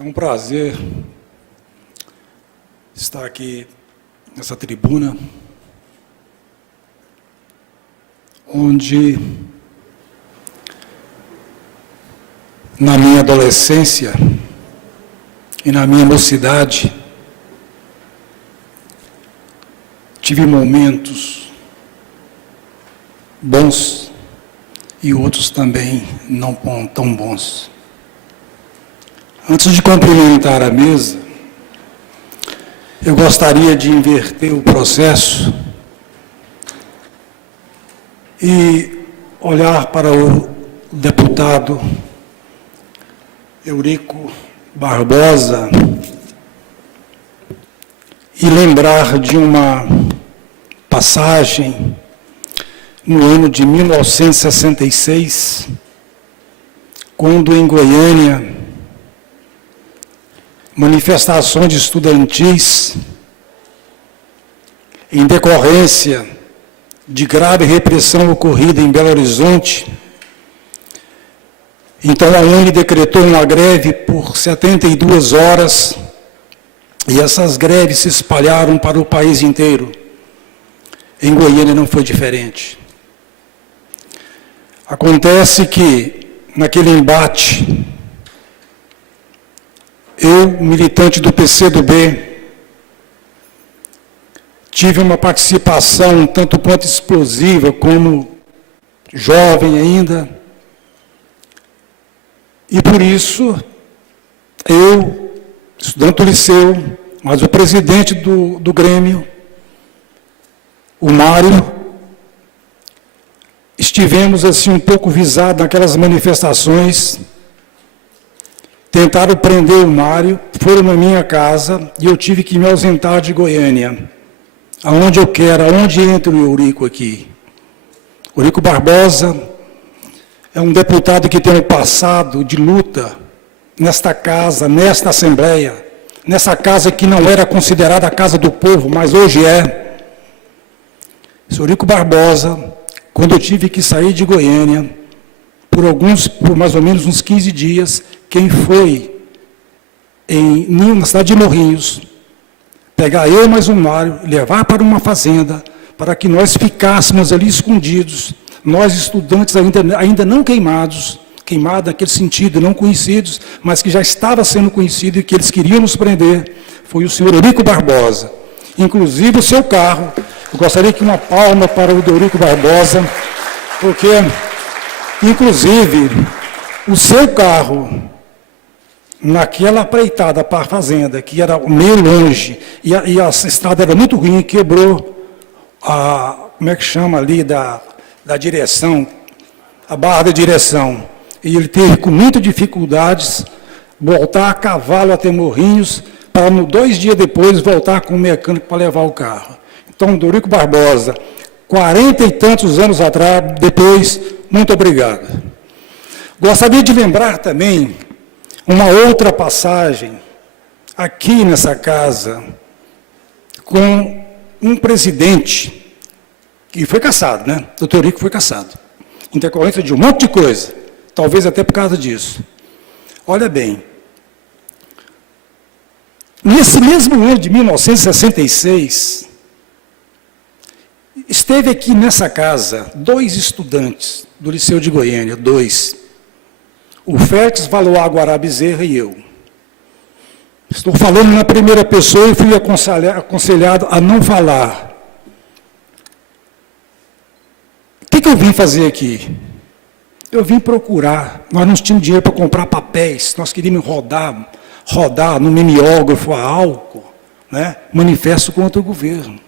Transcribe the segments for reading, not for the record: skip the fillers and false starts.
É um prazer estar aqui nessa tribuna, onde, na minha adolescência e na minha mocidade, tive momentos bons e outros também não tão bons. Antes de cumprimentar a mesa, eu gostaria de inverter o processo e olhar para o deputado Eurico Barbosa e lembrar de uma passagem no ano de 1966, quando em Goiânia, manifestações estudantis, em decorrência de grave repressão ocorrida em Belo Horizonte, então a UNE decretou uma greve por 72 horas, e essas greves se espalharam para o país inteiro. Em Goiânia não foi diferente. Acontece que, naquele embate, eu, militante do PCdoB, tive uma participação tanto quanto explosiva, como jovem ainda, e por isso, eu, estudante do liceu, mas o presidente do Grêmio, o Mário, estivemos assim um pouco visados naquelas manifestações. Tentaram prender o Mário, foram na minha casa e eu tive que me ausentar de Goiânia. Aonde eu quero, aonde entra o Eurico aqui? Eurico Barbosa é um deputado que tem um passado de luta nesta casa, nesta Assembleia, nessa casa que não era considerada a casa do povo, mas hoje é. Eurico Barbosa, quando eu tive que sair de Goiânia, por mais ou menos uns 15 dias, quem foi na cidade de Morrinhos, pegar eu mais um Mário, levar para uma fazenda, para que nós ficássemos ali escondidos, nós estudantes ainda não queimados naquele sentido, não conhecidos, mas que já estava sendo conhecido e que eles queriam nos prender, foi o senhor Eurico Barbosa. Inclusive o seu carro, eu gostaria que uma palma para o Eurico Barbosa, porque, inclusive, o seu carro, naquela apreitada para a fazenda, que era meio longe, e a estrada era muito ruim, quebrou como é que chama ali, da direção, a barra da direção. E ele teve, com muitas dificuldades, voltar a cavalo até Morrinhos, para 2 dias depois voltar com o mecânico para levar o carro. Então, Eurico Barbosa, 40 e tantos anos atrás, depois, muito obrigado. Gostaria de lembrar também uma outra passagem, aqui nessa casa, com um presidente que foi cassado, né? O doutor Eurico foi cassado, em decorrência de um monte de coisa, talvez até por causa disso. Olha bem, nesse mesmo ano de 1966, esteve aqui nessa casa 2 estudantes do Liceu de Goiânia, 2. O Félix Valoar Guará Bezerra e eu. Estou falando na primeira pessoa e fui aconselhado a não falar. O que eu vim fazer aqui? Eu vim procurar. Nós não tínhamos dinheiro para comprar papéis, nós queríamos rodar no mimeógrafo a álcool, né? Manifesto contra o governo.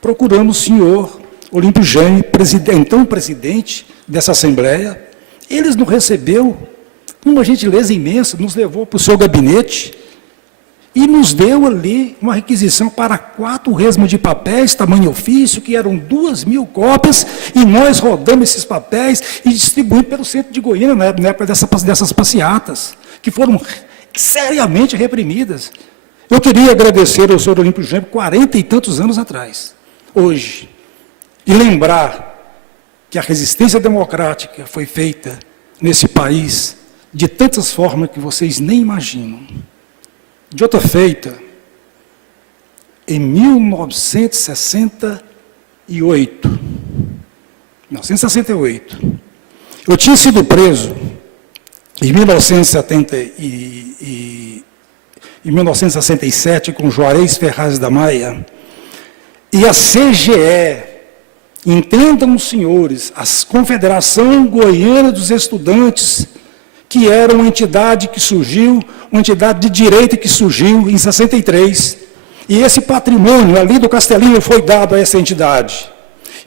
Procuramos o senhor Olímpio Jânio, então presidente dessa Assembleia. Eles nos recebeu, uma gentileza imensa, nos levou para o seu gabinete e nos deu ali uma requisição para 4 resmas de papéis, tamanho ofício, que eram 2.000 cópias, e nós rodamos esses papéis e distribuímos pelo centro de Goiânia, na época dessas passeatas, que foram seriamente reprimidas. Eu queria agradecer ao senhor Olímpio Jânio 40 e tantos anos atrás, hoje, e lembrar que a resistência democrática foi feita nesse país de tantas formas que vocês nem imaginam. De outra feita, em 1968, eu tinha sido preso em 1967 com Juarez Ferraz da Maia, e a CGE, entendam os senhores, a Confederação Goiana dos Estudantes, que era uma entidade que surgiu, uma entidade de direita que surgiu em 63, e esse patrimônio ali do Castelinho foi dado a essa entidade.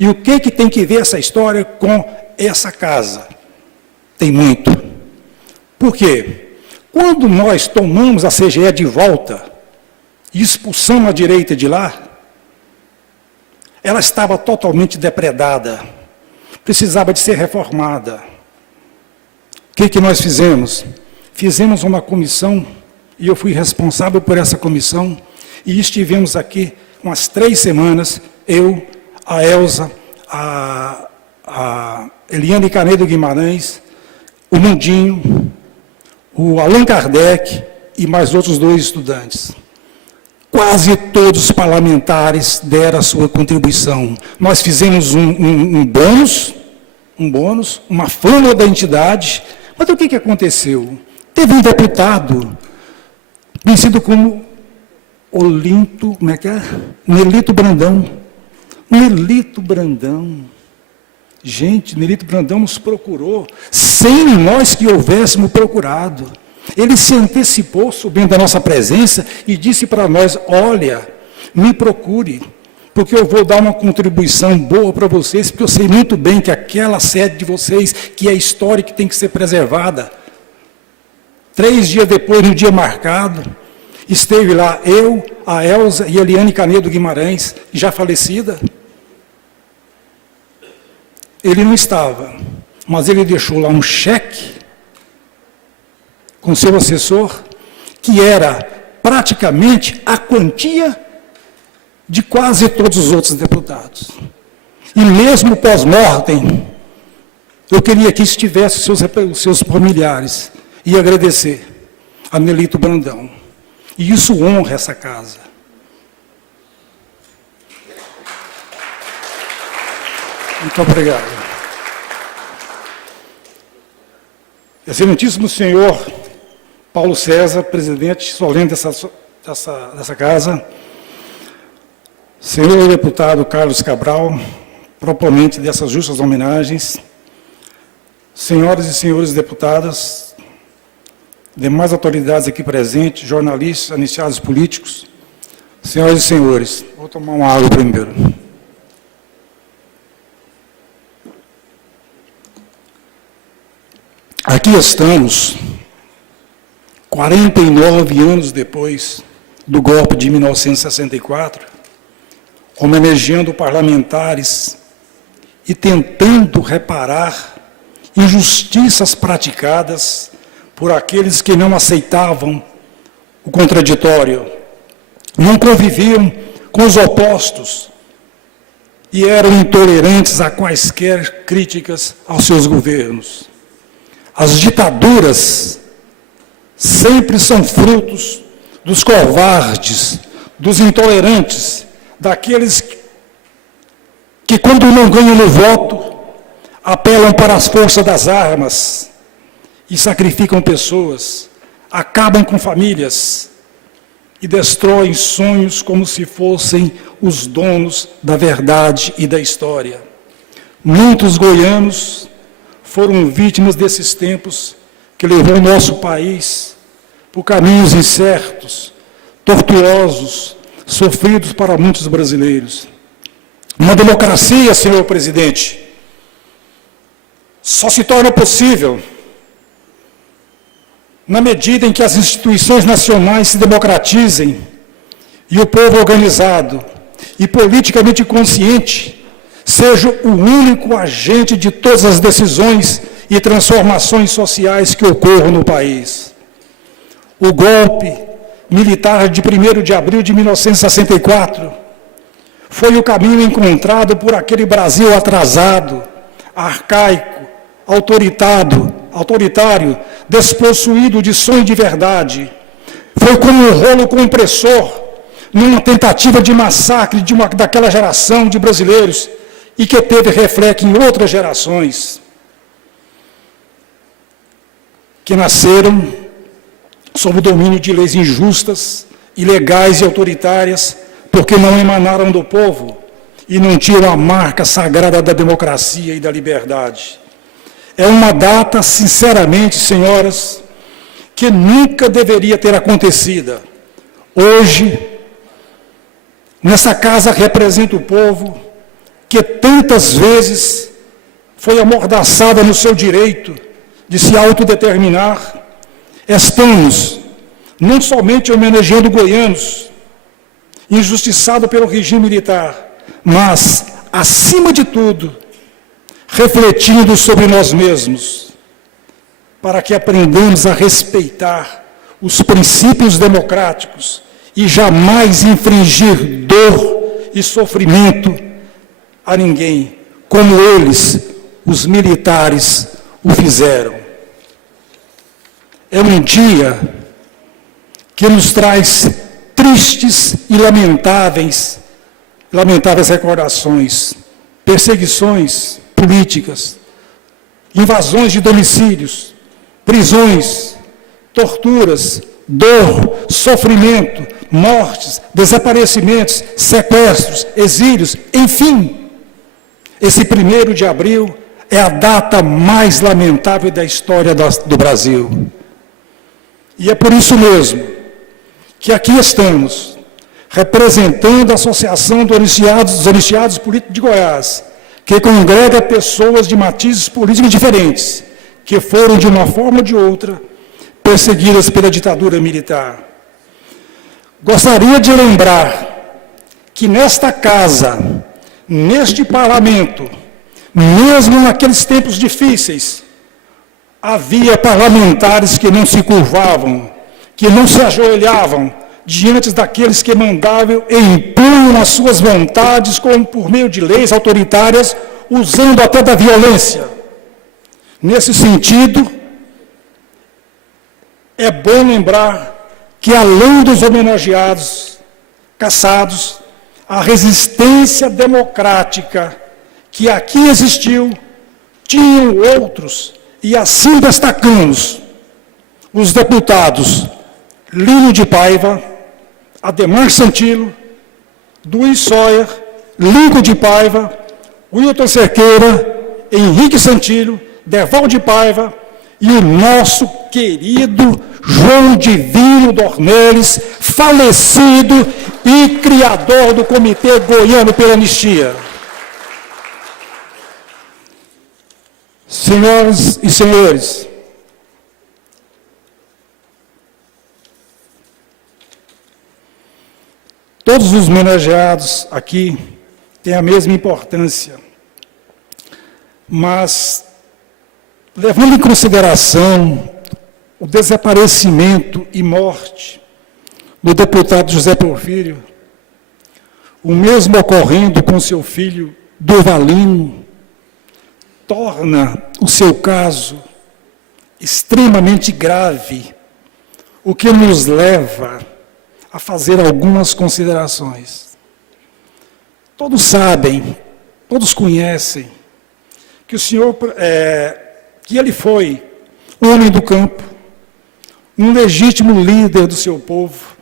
E o que tem que ver essa história com essa casa? Tem muito. Por quê? Quando nós tomamos a CGE de volta e expulsamos a direita de lá, ela estava totalmente depredada, precisava de ser reformada. O que nós fizemos? Fizemos uma comissão, e eu fui responsável por essa comissão, e estivemos aqui umas 3 semanas, eu, a Elza, a Eliane Canedo Guimarães, o Mundinho, o Allan Kardec e mais outros 2 estudantes. Quase todos os parlamentares deram a sua contribuição. Nós fizemos um bônus, uma fama da entidade, mas o que aconteceu? Teve um deputado, conhecido como Nelito Brandão. Nelito Brandão. Gente, Nelito Brandão nos procurou, sem nós que houvéssemos procurado. Ele se antecipou, subindo da nossa presença, e disse para nós, olha, me procure, porque eu vou dar uma contribuição boa para vocês, porque eu sei muito bem que aquela sede de vocês, que é histórica, que tem que ser preservada. 3 dias depois, no dia marcado, esteve lá eu, a Elza e a Eliane Canedo Guimarães, já falecida. Ele não estava, mas ele deixou lá um cheque com seu assessor, que era praticamente a quantia de quase todos os outros deputados. E mesmo pós-mortem, eu queria que estivesse os seus familiares, e agradecer a Nelito Brandão. E isso honra essa casa. Muito obrigado. Excelentíssimo senhor Paulo César, presidente solene dessa casa, senhor deputado Carlos Cabral, proponente dessas justas homenagens, senhoras e senhores deputadas, demais autoridades aqui presentes, jornalistas, iniciados políticos, senhoras e senhores, vou tomar uma água primeiro. Aqui estamos, 49 anos depois do golpe de 1964, homenageando parlamentares e tentando reparar injustiças praticadas por aqueles que não aceitavam o contraditório, não conviviam com os opostos e eram intolerantes a quaisquer críticas aos seus governos. As ditaduras sempre são frutos dos covardes, dos intolerantes, daqueles que, quando não ganham no voto, apelam para as forças das armas e sacrificam pessoas, acabam com famílias e destroem sonhos como se fossem os donos da verdade e da história. Muitos goianos foram vítimas desses tempos que levou o nosso país por caminhos incertos, tortuosos, sofridos para muitos brasileiros. Uma democracia, senhor presidente, só se torna possível na medida em que as instituições nacionais se democratizem e o povo organizado e politicamente consciente seja o único agente de todas as decisões e transformações sociais que ocorram no país. O golpe militar de 1º de abril de 1964 foi o caminho encontrado por aquele Brasil atrasado, arcaico, autoritário, autoritário, despossuído de sonho de verdade. Foi como um rolo compressor numa tentativa de massacre daquela geração de brasileiros e que teve reflexo em outras gerações que nasceram sob o domínio de leis injustas, ilegais e autoritárias, porque não emanaram do povo e não tinham a marca sagrada da democracia e da liberdade. É uma data, sinceramente, senhoras, que nunca deveria ter acontecido. Hoje, nessa casa representa o povo que tantas vezes foi amordaçada no seu direito de se autodeterminar. Estamos não somente homenageando goianos, injustiçados pelo regime militar, mas, acima de tudo, refletindo sobre nós mesmos, para que aprendamos a respeitar os princípios democráticos e jamais infringir dor e sofrimento a ninguém, como eles, os militares, o fizeram. É um dia que nos traz tristes e lamentáveis recordações, perseguições políticas, invasões de domicílios, prisões, torturas, dor, sofrimento, mortes, desaparecimentos, sequestros, exílios, enfim. Esse 1º de abril é a data mais lamentável da história do Brasil. E é por isso mesmo que aqui estamos, representando a Associação dos Anistiados Políticos de Goiás, que congrega pessoas de matizes políticos diferentes, que foram, de uma forma ou de outra, perseguidas pela ditadura militar. Gostaria de lembrar que nesta casa, neste parlamento, mesmo naqueles tempos difíceis, havia parlamentares que não se curvavam, que não se ajoelhavam diante daqueles que mandavam e impunham as suas vontades como por meio de leis autoritárias, usando até da violência. Nesse sentido, é bom lembrar que, além dos homenageados, caçados, a resistência democrática que aqui existiu, tinham outros, e assim destacamos os deputados Lino de Paiva, Ademar Santilo, Duís Soyer, Lincoln de Paiva, Wilton Cerqueira, Henrique Santillo, Deval de Paiva e o nosso querido João Divino Dornelles, falecido e criador do Comitê Goiano pela Anistia. Senhoras e senhores, todos os homenageados aqui têm a mesma importância, mas, levando em consideração o desaparecimento e morte do deputado José Porfírio, o mesmo ocorrendo com seu filho Durvalino, torna o seu caso extremamente grave, o que nos leva a fazer algumas considerações. Todos sabem, todos conhecem, que o senhor, que ele foi um homem do campo, um legítimo líder do seu povo.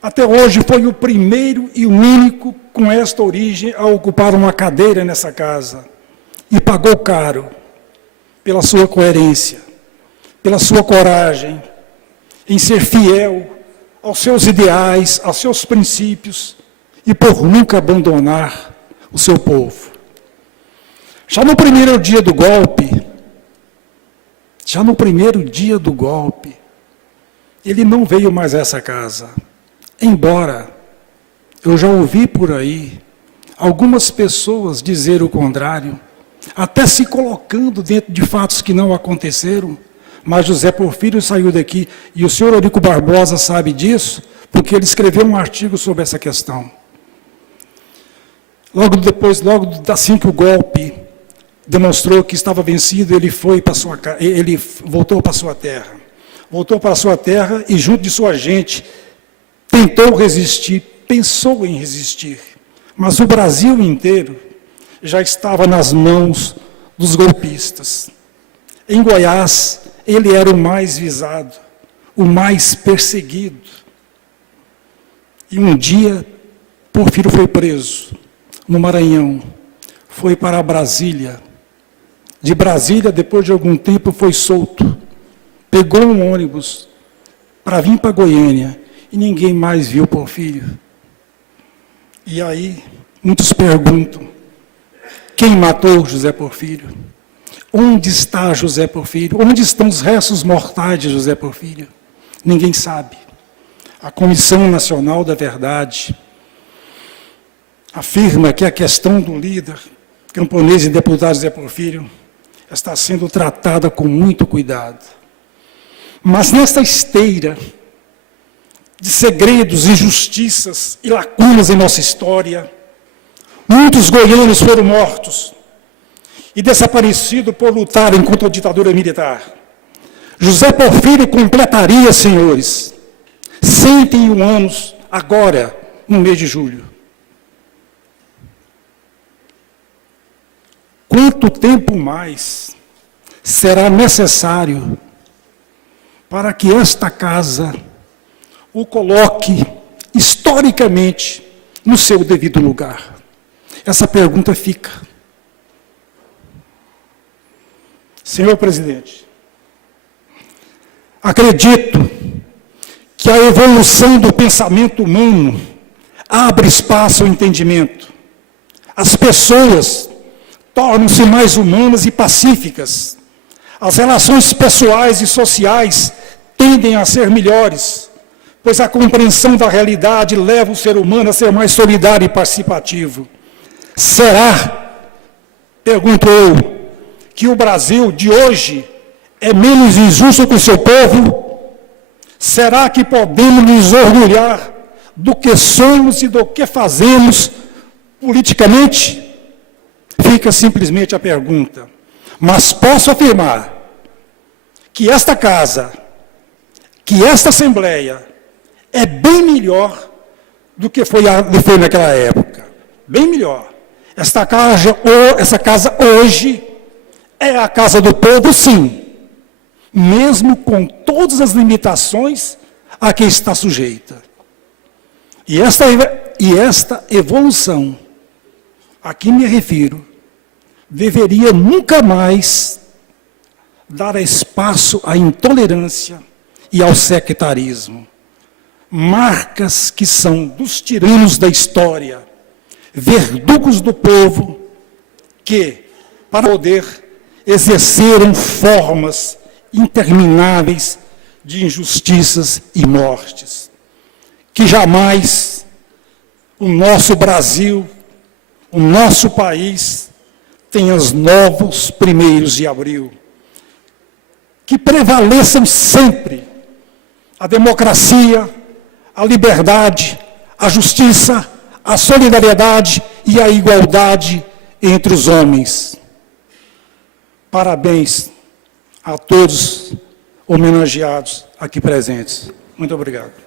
Até hoje foi o primeiro e único com esta origem a ocupar uma cadeira nessa casa. E pagou caro pela sua coerência, pela sua coragem, em ser fiel aos seus ideais, aos seus princípios, e por nunca abandonar o seu povo. Já no primeiro dia do golpe, ele não veio mais a essa casa. Embora eu já ouvi por aí algumas pessoas dizer o contrário, até se colocando dentro de fatos que não aconteceram, mas José Porfírio saiu daqui, e o senhor Eurico Barbosa sabe disso, porque ele escreveu um artigo sobre essa questão. Logo assim que o golpe demonstrou que estava vencido, ele voltou para sua terra. Voltou para sua terra e, junto de sua gente, tentou resistir, pensou em resistir. Mas o Brasil inteiro já estava nas mãos dos golpistas. Em Goiás, ele era o mais visado, o mais perseguido. E um dia, Porfírio foi preso no Maranhão, foi para Brasília. De Brasília, depois de algum tempo, foi solto. Pegou um ônibus para vir para Goiânia e ninguém mais viu Porfírio. E aí, muitos perguntam, quem matou José Porfírio? Onde está José Porfírio? Onde estão os restos mortais de José Porfírio? Ninguém sabe. A Comissão Nacional da Verdade afirma que a questão do líder camponês e deputado José Porfírio está sendo tratada com muito cuidado. Mas nesta esteira de segredos, injustiças e lacunas em nossa história, muitos goianos foram mortos e desaparecidos por lutarem contra a ditadura militar. José Porfírio completaria, senhores, 101 anos agora, no mês de julho. Quanto tempo mais será necessário para que esta casa o coloque historicamente no seu devido lugar? Essa pergunta fica. Senhor presidente, acredito que a evolução do pensamento humano abre espaço ao entendimento. As pessoas tornam-se mais humanas e pacíficas. As relações pessoais e sociais tendem a ser melhores, pois a compreensão da realidade leva o ser humano a ser mais solidário e participativo. Será, pergunto eu, que o Brasil de hoje é menos injusto com o seu povo? Será que podemos nos orgulhar do que somos e do que fazemos politicamente? Fica simplesmente a pergunta. Mas posso afirmar que esta casa, que esta Assembleia, é bem melhor do que foi naquela época. Bem melhor. Essa casa hoje é a casa do povo, sim, mesmo com todas as limitações a que está sujeita. E esta evolução, a que me refiro, deveria nunca mais dar espaço à intolerância e ao sectarismo. Marcas que são dos tiranos da história, verdugos do povo, que, para poder, exerceram formas intermináveis de injustiças e mortes. Que jamais o nosso Brasil, o nosso país, tenha os novos 1º de abril. Que prevaleçam sempre a democracia, a liberdade, a justiça, a solidariedade e a igualdade entre os homens. Parabéns a todos homenageados aqui presentes. Muito obrigado.